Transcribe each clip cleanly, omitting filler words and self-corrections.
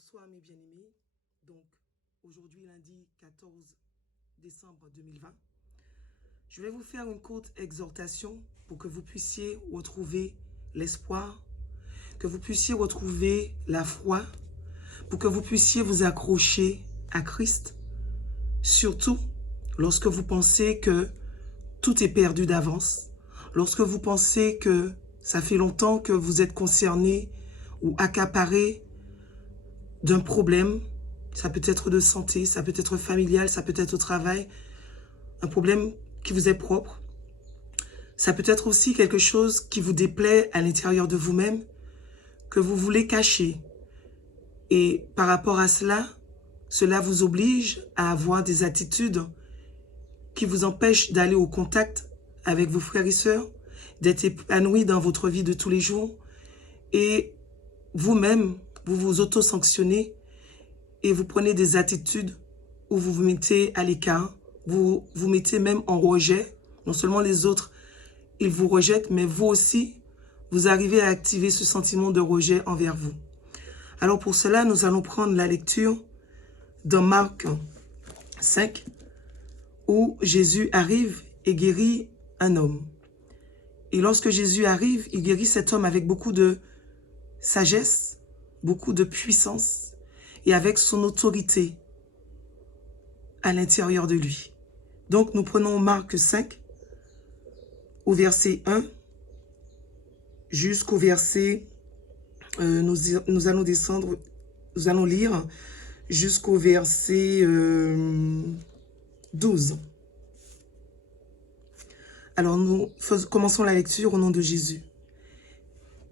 Bonsoir mes bien-aimés. Donc aujourd'hui lundi 14 décembre 2020, je vais vous faire une courte exhortation pour que vous puissiez retrouver l'espoir, que vous puissiez retrouver la foi, pour que vous puissiez vous accrocher à Christ, surtout lorsque vous pensez que tout est perdu d'avance, lorsque vous pensez que ça fait longtemps que vous êtes concerné ou accaparé d'un problème. Ça peut être de santé, ça peut être familial, ça peut être au travail, un problème qui vous est propre. Ça peut être aussi quelque chose qui vous déplaît à l'intérieur de vous-même, que vous voulez cacher. Et par rapport à cela, cela vous oblige à avoir des attitudes qui vous empêchent d'aller au contact avec vos frères et sœurs, d'être épanoui dans votre vie de tous les jours. Et vous-même, vous vous auto-sanctionnez et vous prenez des attitudes où vous vous mettez à l'écart, vous vous mettez même en rejet. Non seulement les autres, ils vous rejettent, mais vous aussi, vous arrivez à activer ce sentiment de rejet envers vous. Alors pour cela, nous allons prendre la lecture dans Marc 5, où Jésus arrive et guérit un homme. Et lorsque Jésus arrive, il guérit cet homme avec beaucoup de sagesse, beaucoup de puissance, et avec son autorité à l'intérieur de lui. Donc nous prenons Marc 5, au verset 1, jusqu'au verset, nous allons descendre, nous allons lire jusqu'au verset 12. Alors nous commençons la lecture au nom de Jésus.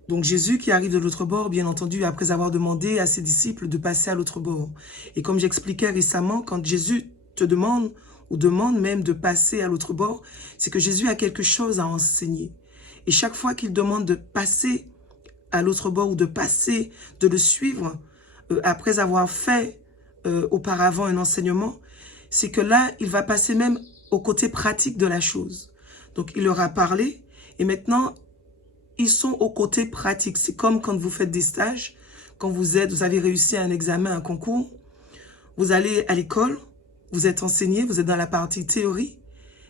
Donc Jésus qui arrive de l'autre bord, bien entendu, après avoir demandé à ses disciples de passer à l'autre bord. Et comme j'expliquais récemment, quand Jésus te demande, ou demande même de passer à l'autre bord, c'est que Jésus a quelque chose à enseigner. Et chaque fois qu'il demande de passer à l'autre bord, ou de passer, de le suivre, après avoir fait auparavant un enseignement, c'est que là, il va passer même au côté pratique de la chose. Donc il leur a parlé, et maintenant, ils sont au côté pratique. C'est comme quand vous faites des stages, quand vous avez réussi un examen, un concours, vous allez à l'école, vous êtes enseigné, vous êtes dans la partie théorie,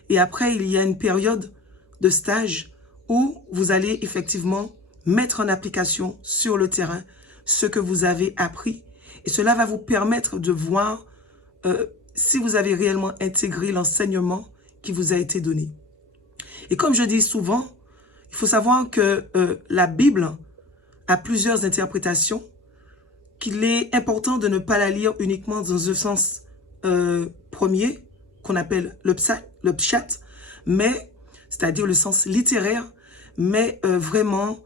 et après il y a une période de stage où vous allez effectivement mettre en application sur le terrain ce que vous avez appris, et cela va vous permettre de voir si vous avez réellement intégré l'enseignement qui vous a été donné. Et comme je dis souvent, il faut savoir que la Bible a plusieurs interprétations, qu'il est important de ne pas la lire uniquement dans un sens premier, qu'on appelle le pshat, mais c'est-à-dire le sens littéraire, mais vraiment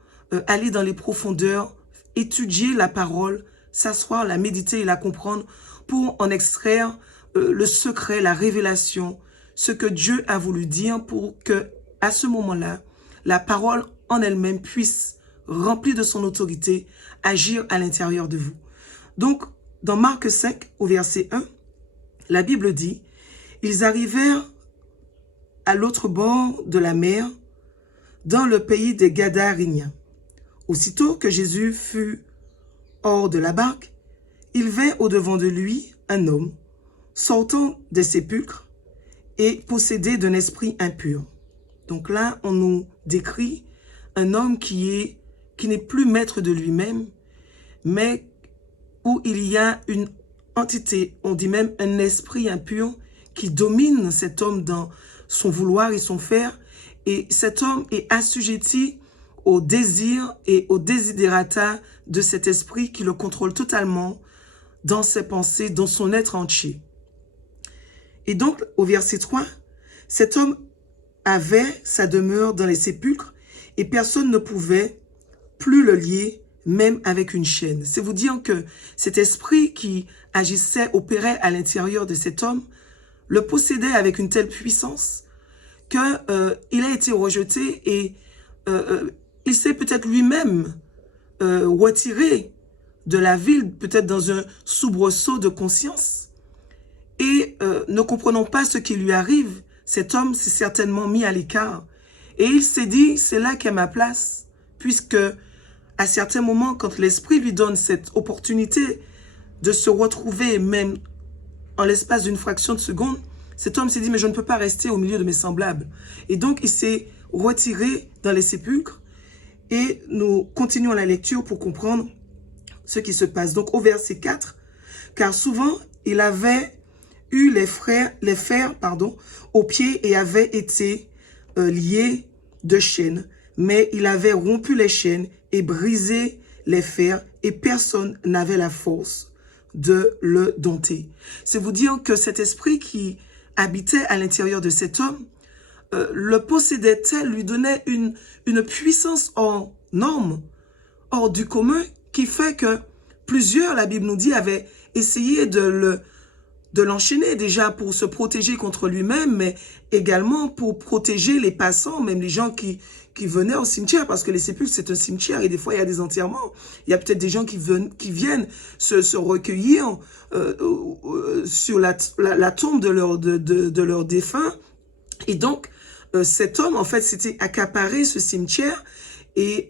aller dans les profondeurs, étudier la parole, s'asseoir, la méditer et la comprendre pour en extraire le secret, la révélation, ce que Dieu a voulu dire pour que à ce moment-là, la parole en elle-même puisse, remplie de son autorité, agir à l'intérieur de vous. Donc, dans Marc 5, au verset 1, la Bible dit, « Ils arrivèrent à l'autre bord de la mer, dans le pays des Gadaréniens. Aussitôt que Jésus fut hors de la barque, il vint au-devant de lui un homme, sortant des sépulcres et possédé d'un esprit impur. » Donc là, on nous décrit un homme qui n'est plus maître de lui-même, mais où il y a une entité, on dit même un esprit impur, qui domine cet homme dans son vouloir et son faire. Et cet homme est assujetti au désir et au désidérata de cet esprit qui le contrôle totalement dans ses pensées, dans son être entier. Et donc, au verset 3, cet homme avait sa demeure dans les sépulcres et personne ne pouvait plus le lier, même avec une chaîne. C'est vous dire que cet esprit qui agissait, opérait à l'intérieur de cet homme, le possédait avec une telle puissance qu'il a été rejeté et il s'est peut-être lui-même retiré de la ville, peut-être dans un soubresaut de conscience. Et ne comprenant pas ce qui lui arrive, cet homme s'est certainement mis à l'écart. Et il s'est dit, c'est là qu'est ma place. Puisque à certains moments, quand l'Esprit lui donne cette opportunité de se retrouver même en l'espace d'une fraction de seconde, cet homme s'est dit, mais je ne peux pas rester au milieu de mes semblables. Et donc, il s'est retiré dans les sépulcres. Et nous continuons la lecture pour comprendre ce qui se passe. Donc, au verset 4, car souvent, il avait eu les fers aux pieds et avait été lié de chaînes, mais il avait rompu les chaînes et brisé les fers, et personne n'avait la force de le dompter. C'est vous dire que cet esprit qui habitait à l'intérieur de cet homme, le possédait-elle, lui donnait une puissance en norme, hors du commun, qui fait que plusieurs, la Bible nous dit, avaient essayé de l'enchaîner déjà pour se protéger contre lui-même, mais également pour protéger les passants, même les gens qui venaient au cimetière, parce que les sépulcres, c'est un cimetière, et des fois, il y a des enterrements. Il y a peut-être des gens qui viennent se recueillir sur la tombe de leurs défunts. Et donc, cet homme, en fait, s'était accaparé ce cimetière, et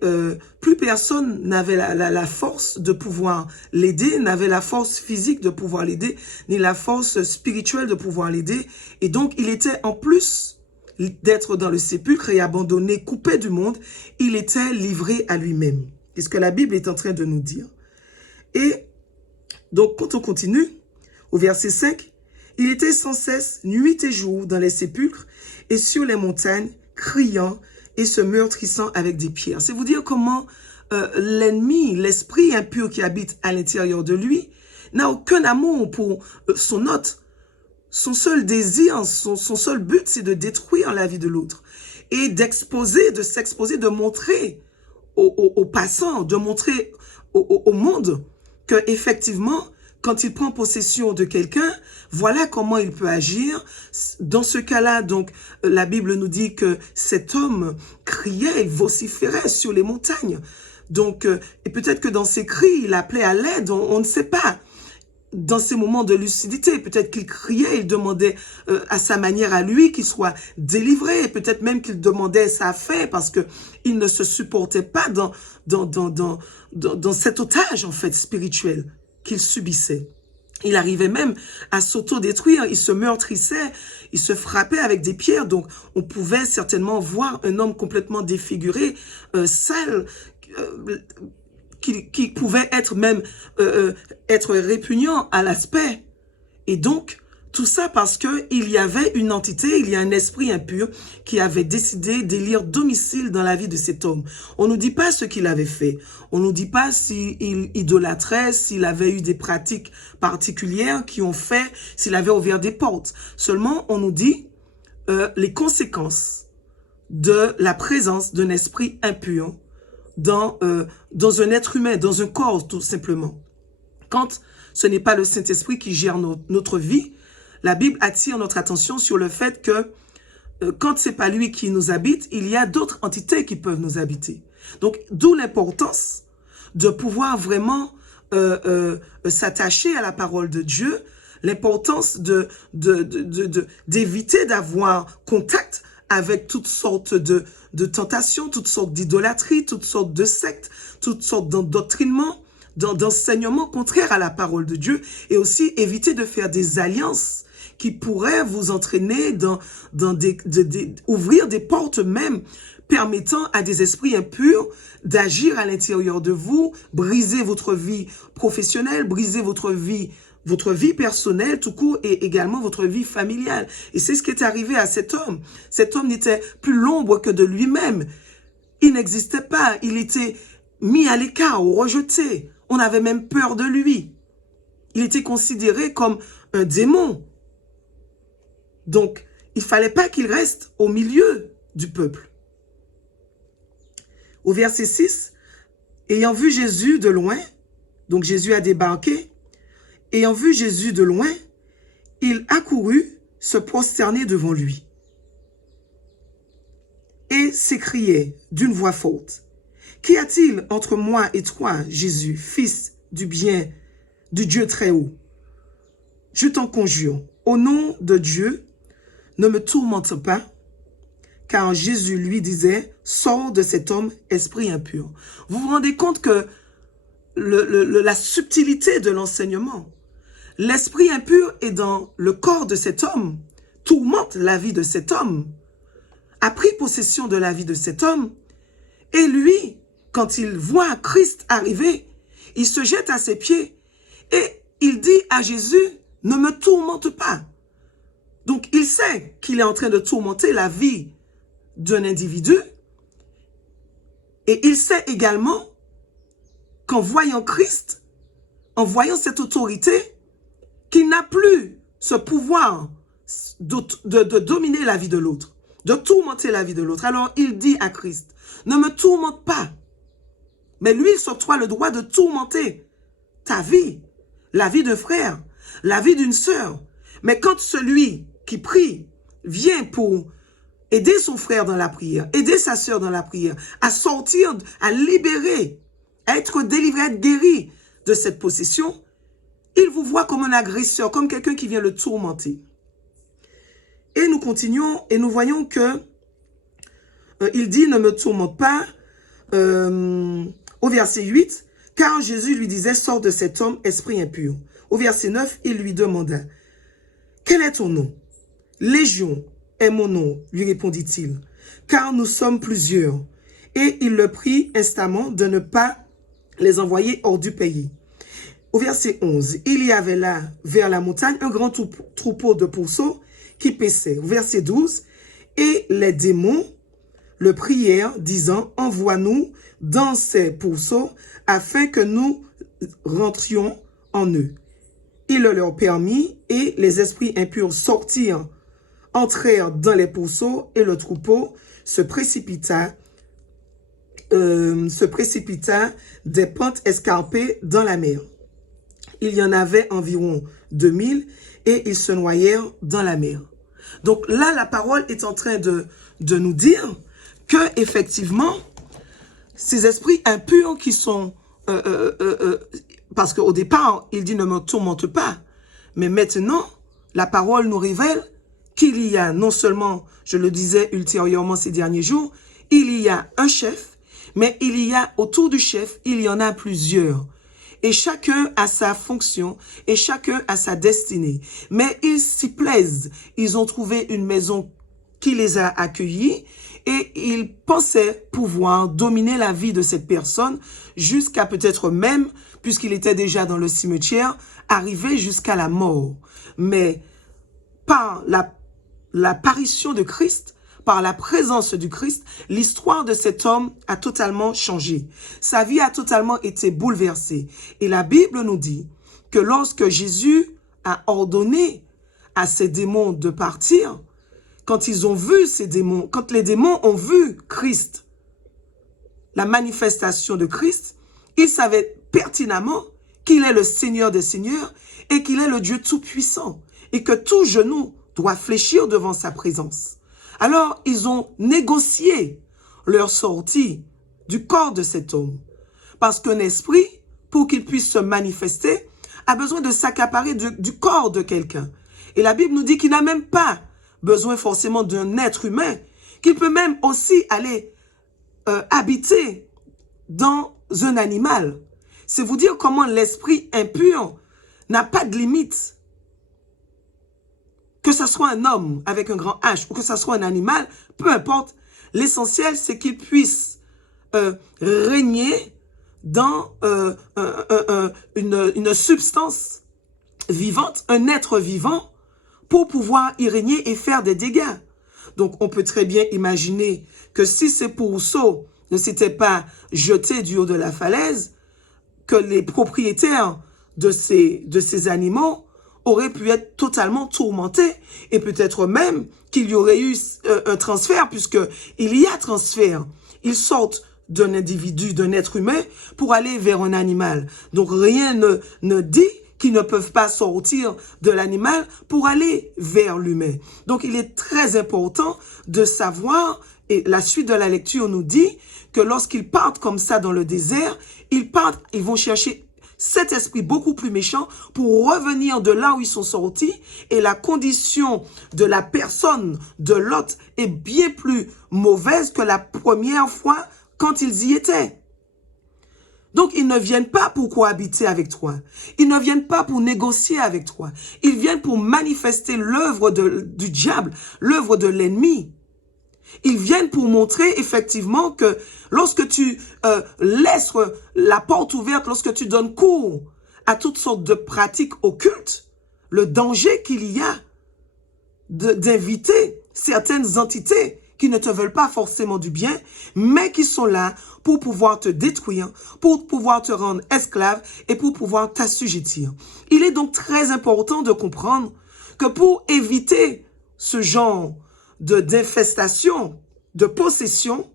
plus personne n'avait la force de pouvoir l'aider, n'avait la force physique de pouvoir l'aider, ni la force spirituelle de pouvoir l'aider. Et donc, il était, en plus d'être dans le sépulcre et abandonné, coupé du monde, il était livré à lui-même. C'est ce que la Bible est en train de nous dire. Et donc, quand on continue, au verset 5, il était sans cesse, nuit et jour, dans les sépulcres et sur les montagnes, criant et se meurtrissant avec des pierres. C'est vous dire comment l'ennemi, l'esprit impur qui habite à l'intérieur de lui, n'a aucun amour pour son hôte. Son seul désir, son seul but, c'est de détruire la vie de l'autre. Et d'exposer, de s'exposer, de montrer aux passants, de montrer au monde que effectivement, quand il prend possession de quelqu'un, voilà comment il peut agir. Dans ce cas-là, donc, la Bible nous dit que cet homme criait, il vociférait sur les montagnes. Donc, et peut-être que dans ses cris, il appelait à l'aide, on ne sait pas. Dans ces moments de lucidité, peut-être qu'il criait, il demandait à sa manière à lui qu'il soit délivré, peut-être même qu'il demandait sa fin parce que il ne se supportait pas dans cet otage en fait spirituel qu'il subissait. Il arrivait même à s'auto-détruire, il se meurtrissait, il se frappait avec des pierres, donc on pouvait certainement voir un homme complètement défiguré, sale, qui pouvait être même être répugnant à l'aspect. Et donc, tout ça parce que il y avait une entité, il y a un esprit impur qui avait décidé d'élire domicile dans la vie de cet homme. On ne nous dit pas ce qu'il avait fait. On ne nous dit pas s'il idolâtrait, s'il avait eu des pratiques particulières qui ont fait, s'il avait ouvert des portes. Seulement, on nous dit les conséquences de la présence d'un esprit impur dans un être humain, dans un corps tout simplement. Quand ce n'est pas le Saint-Esprit qui gère notre vie, la Bible attire notre attention sur le fait que quand ce n'est pas lui qui nous habite, il y a d'autres entités qui peuvent nous habiter. Donc, d'où l'importance de pouvoir vraiment s'attacher à la parole de Dieu, l'importance d'éviter d'avoir contact avec toutes sortes de tentations, toutes sortes d'idolâtries, toutes sortes de sectes, toutes sortes d'endoctrinements, d'enseignements contraires à la parole de Dieu, et aussi éviter de faire des alliances qui pourraient vous entraîner ouvrir des portes même permettant à des esprits impurs d'agir à l'intérieur de vous, briser votre vie professionnelle, briser votre vie personnelle tout court et également votre vie familiale. Et c'est ce qui est arrivé à cet homme. Cet homme n'était plus l'ombre que de lui-même. Il n'existait pas. Il était mis à l'écart, rejeté. On avait même peur de lui. Il était considéré comme un démon. Donc, il ne fallait pas qu'il reste au milieu du peuple. Au verset 6, ayant vu Jésus de loin, donc Jésus a débarqué, ayant vu Jésus de loin, il accourut se prosterner devant lui et s'écriait d'une voix forte, « Qu'y a-t-il entre moi et toi, Jésus, fils du bien, du Dieu très haut? Je t'en conjure, au nom de Dieu, ne me tourmente pas. » Car Jésus lui disait, « Sors de cet homme, esprit impur. » Vous vous rendez compte que la subtilité de l'enseignement. L'esprit impur est dans le corps de cet homme, tourmente la vie de cet homme, a pris possession de la vie de cet homme, et lui, quand il voit Christ arriver, il se jette à ses pieds et il dit à Jésus, « Ne me tourmente pas ». Donc il sait qu'il est en train de tourmenter la vie d'un individu, et il sait également qu'en voyant Christ, en voyant cette autorité, qu'il n'a plus ce pouvoir de dominer la vie de l'autre, de tourmenter la vie de l'autre. Alors il dit à Christ, ne me tourmente pas. Mais lui, il s'octroie le droit de tourmenter ta vie, la vie de frère, la vie d'une sœur. Mais quand celui qui prie vient pour aider son frère dans la prière, aider sa sœur dans la prière, à sortir, à libérer, à être délivré, à être guéri de cette possession, il vous voit comme un agresseur, comme quelqu'un qui vient le tourmenter. Et nous continuons et nous voyons que il dit, ne me tourmente pas, au verset 8, car Jésus lui disait, sors de cet homme, esprit impur. Au verset 9, il lui demanda, quel est ton nom? Légion est mon nom, lui répondit-il, car nous sommes plusieurs. Et il le prie instamment de ne pas les envoyer hors du pays. Au verset 11, il y avait là, vers la montagne, un grand troupeau de pourceaux qui paissaient. Au verset 12, et les démons le prièrent, disant, envoie-nous dans ces pourceaux, afin que nous rentrions en eux. Il le leur permit, et les esprits impurs sortirent, entrèrent dans les pourceaux, et le troupeau se précipita des pentes escarpées dans la mer. Il y en avait environ 2000 et ils se noyèrent dans la mer. Donc là, la parole est en train de nous dire que effectivement, ces esprits impurs qui sont... parce qu'au départ, il dit ne me tourmente pas. Mais maintenant, la parole nous révèle qu'il y a non seulement, je le disais ultérieurement ces derniers jours, il y a un chef, mais il y a autour du chef, il y en a plusieurs. Et chacun a sa fonction et chacun a sa destinée. Mais ils s'y plaisent. Ils ont trouvé une maison qui les a accueillis et ils pensaient pouvoir dominer la vie de cette personne jusqu'à peut-être même, puisqu'il était déjà dans le cimetière, arriver jusqu'à la mort. Mais par l'apparition de Christ, par la présence du Christ, l'histoire de cet homme a totalement changé. Sa vie a totalement été bouleversée. Et la Bible nous dit que lorsque Jésus a ordonné à ces démons de partir, quand ils ont vu ces démons, quand les démons ont vu Christ, la manifestation de Christ, ils savaient pertinemment qu'il est le Seigneur des Seigneurs et qu'il est le Dieu Tout-Puissant et que tout genou doit fléchir devant sa présence. Alors, ils ont négocié leur sortie du corps de cet homme. Parce qu'un esprit, pour qu'il puisse se manifester, a besoin de s'accaparer du corps de quelqu'un. Et la Bible nous dit qu'il n'a même pas besoin forcément d'un être humain, qu'il peut même aussi aller habiter dans un animal. C'est vous dire comment l'esprit impur n'a pas de limite. Que ce soit un homme avec un grand H ou que ce soit un animal, peu importe. L'essentiel, c'est qu'il puisse régner dans une substance vivante, un être vivant, pour pouvoir y régner et faire des dégâts. Donc, on peut très bien imaginer que si ces pourceaux ne s'étaient pas jetés du haut de la falaise, que les propriétaires de ces animaux auraient pu être totalement tourmentés et peut-être même qu'il y aurait eu un transfert, puisqu'il y a transfert. Ils sortent d'un individu, d'un être humain pour aller vers un animal. Donc rien ne dit qu'ils ne peuvent pas sortir de l'animal pour aller vers l'humain. Donc il est très important de savoir, et la suite de la lecture nous dit que lorsqu'ils partent comme ça dans le désert, ils vont chercher cet esprit beaucoup plus méchant pour revenir de là où ils sont sortis, et la condition de la personne de Lot est bien plus mauvaise que la première fois quand ils y étaient. Donc, ils ne viennent pas pour cohabiter avec toi. Ils ne viennent pas pour négocier avec toi. Ils viennent pour manifester l'œuvre du diable, l'œuvre de l'ennemi. Ils viennent pour montrer effectivement que lorsque tu laisses la porte ouverte, lorsque tu donnes cours à toutes sortes de pratiques occultes, le danger qu'il y a d'inviter certaines entités qui ne te veulent pas forcément du bien, mais qui sont là pour pouvoir te détruire, pour pouvoir te rendre esclave et pour pouvoir t'assujettir. Il est donc très important de comprendre que pour éviter ce genre d'infestation, de possession,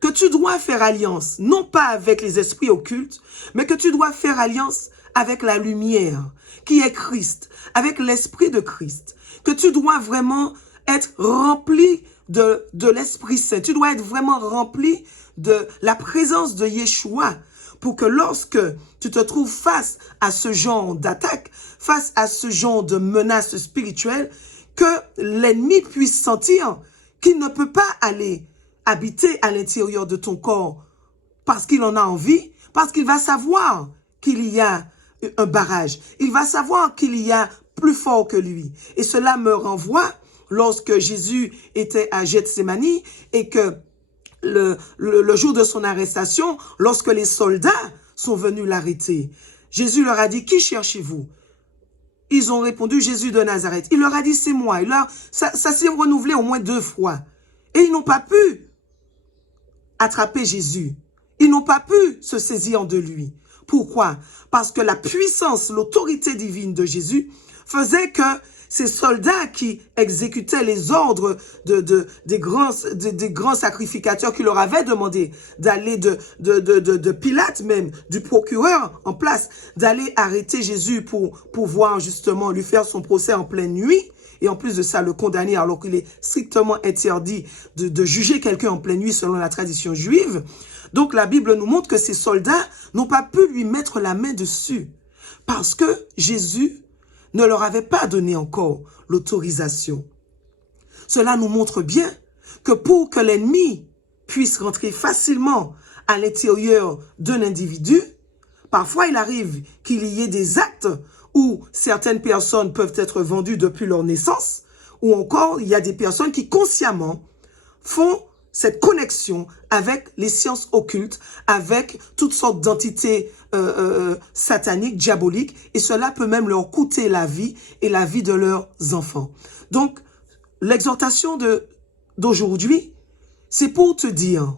que tu dois faire alliance, non pas avec les esprits occultes, mais que tu dois faire alliance avec la lumière, qui est Christ, avec l'esprit de Christ, que tu dois vraiment être rempli de l'Esprit Saint. Tu dois être vraiment rempli de la présence de Yeshua pour que lorsque tu te trouves face à ce genre d'attaque, face à ce genre de menace spirituelle, que l'ennemi puisse sentir qu'il ne peut pas aller habiter à l'intérieur de ton corps parce qu'il en a envie, parce qu'il va savoir qu'il y a un barrage. Il va savoir qu'il y a plus fort que lui. Et cela me renvoie lorsque Jésus était à Gethsémani et que le jour de son arrestation, lorsque les soldats sont venus l'arrêter, Jésus leur a dit, qui cherchez-vous? Ils ont répondu, Jésus de Nazareth. Il leur a dit, c'est moi. Ça s'est renouvelé au moins 2 fois. Et ils n'ont pas pu attraper Jésus. Ils n'ont pas pu se saisir de lui. Pourquoi? Parce que la puissance, l'autorité divine de Jésus faisait que ces soldats qui exécutaient les ordres des grands sacrificateurs qui leur avaient demandé d'aller de Pilate même, du procureur en place, d'aller arrêter Jésus pour pouvoir justement lui faire son procès en pleine nuit, et en plus de ça, le condamner alors qu'il est strictement interdit de juger quelqu'un en pleine nuit selon la tradition juive. Donc la Bible nous montre que ces soldats n'ont pas pu lui mettre la main dessus parce que Jésus ne leur avait pas donné encore l'autorisation. Cela nous montre bien que pour que l'ennemi puisse rentrer facilement à l'intérieur d'un individu, parfois il arrive qu'il y ait des actes où certaines personnes peuvent être vendues depuis leur naissance, ou encore il y a des personnes qui consciemment font cette connexion avec les sciences occultes, avec toutes sortes d'entités sataniques, diaboliques, et cela peut même leur coûter la vie et la vie de leurs enfants. Donc, l'exhortation d'aujourd'hui, c'est pour te dire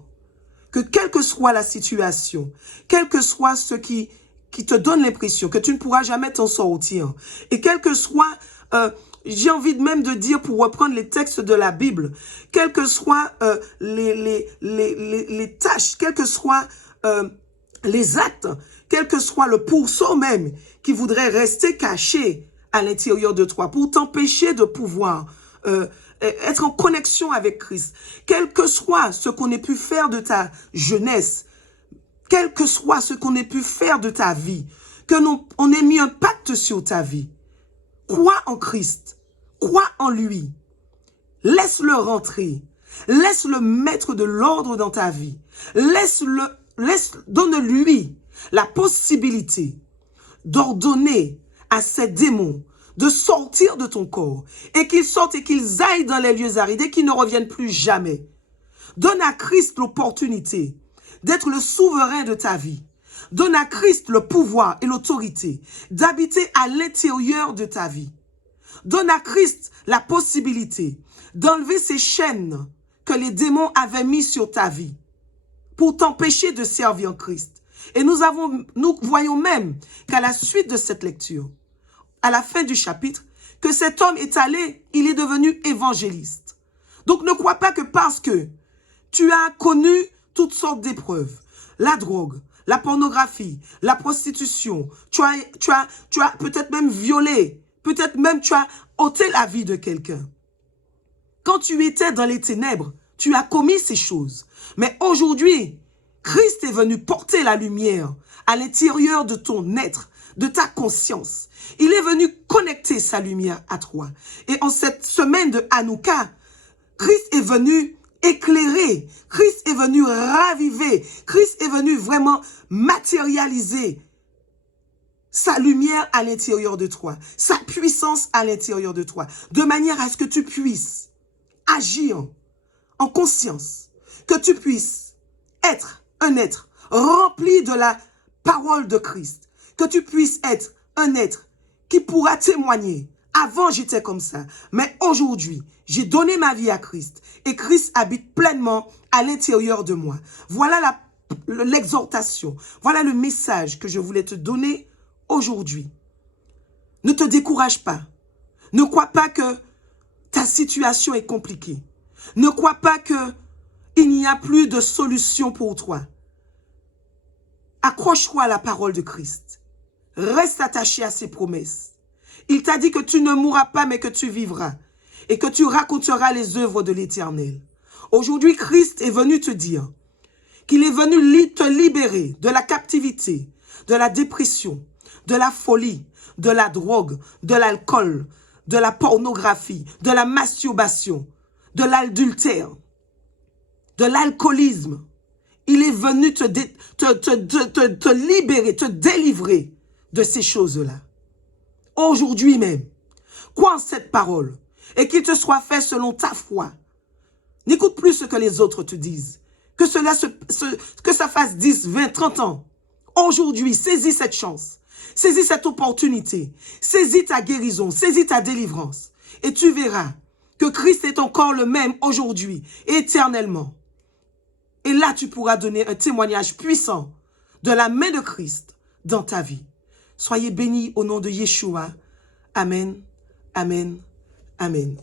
que quelle que soit la situation, quel que soit ce qui te donne l'impression que tu ne pourras jamais t'en sortir, et quel que soit... j'ai envie même de dire, pour reprendre les textes de la Bible, quelles que soient les tâches, quels que soient les actes, quel que soit le pourceau même qui voudrait rester caché à l'intérieur de toi pour t'empêcher de pouvoir être en connexion avec Christ, quel que soit ce qu'on ait pu faire de ta jeunesse, quel que soit ce qu'on ait pu faire de ta vie, on ait mis un pacte sur ta vie, crois en Christ, crois en lui, laisse-le rentrer, laisse-le mettre de l'ordre dans ta vie, donne-lui la possibilité d'ordonner à ces démons de sortir de ton corps et qu'ils sortent et qu'ils aillent dans les lieux arides et qu'ils ne reviennent plus jamais. Donne à Christ l'opportunité d'être le souverain de ta vie. Donne à Christ le pouvoir et l'autorité d'habiter à l'intérieur de ta vie. Donne à Christ la possibilité d'enlever ces chaînes que les démons avaient mises sur ta vie pour t'empêcher de servir Christ. Et nous voyons même qu'à la suite de cette lecture, à la fin du chapitre, que cet homme est allé, il est devenu évangéliste. Donc ne crois pas que parce que tu as connu toutes sortes d'épreuves, la drogue, la pornographie, la prostitution, tu as peut-être même violé, peut-être même tu as ôté la vie de quelqu'un. Quand tu étais dans les ténèbres, tu as commis ces choses. Mais aujourd'hui, Christ est venu porter la lumière à l'intérieur de ton être, de ta conscience. Il est venu connecter sa lumière à toi. Et en cette semaine de Hanouka, Christ est venu éclairer. Christ est venu raviver. Christ est venu vraiment matérialiser sa lumière à l'intérieur de toi, sa puissance à l'intérieur de toi, de manière à ce que tu puisses agir en conscience, que tu puisses être un être rempli de la parole de Christ, que tu puisses être un être qui pourra témoigner. Avant, j'étais comme ça, mais aujourd'hui, j'ai donné ma vie à Christ et Christ habite pleinement à l'intérieur de moi. Voilà l'exhortation, voilà le message que je voulais te donner aujourd'hui. Ne te décourage pas. Ne crois pas que ta situation est compliquée. Ne crois pas qu'il n'y a plus de solution pour toi. Accroche-toi à la parole de Christ. Reste attaché à ses promesses. Il t'a dit que tu ne mourras pas, mais que tu vivras. Et que tu raconteras les œuvres de l'Éternel. Aujourd'hui, Christ est venu te dire qu'il est venu te libérer de la captivité, de la dépression, de la folie, de la drogue, de l'alcool, de la pornographie, de la masturbation, de l'adultère, de l'alcoolisme. Il est venu te libérer, te délivrer de ces choses-là. Aujourd'hui même, crois en cette parole et qu'il te soit fait selon ta foi. N'écoute plus ce que les autres te disent. Que ça fasse 10, 20, 30 ans. Aujourd'hui, saisis cette chance. Saisis cette opportunité. Saisis ta guérison. Saisis ta délivrance. Et tu verras que Christ est encore le même aujourd'hui, éternellement. Et là, tu pourras donner un témoignage puissant de la main de Christ dans ta vie. Soyez bénis au nom de Yeshua. Amen, amen, amen.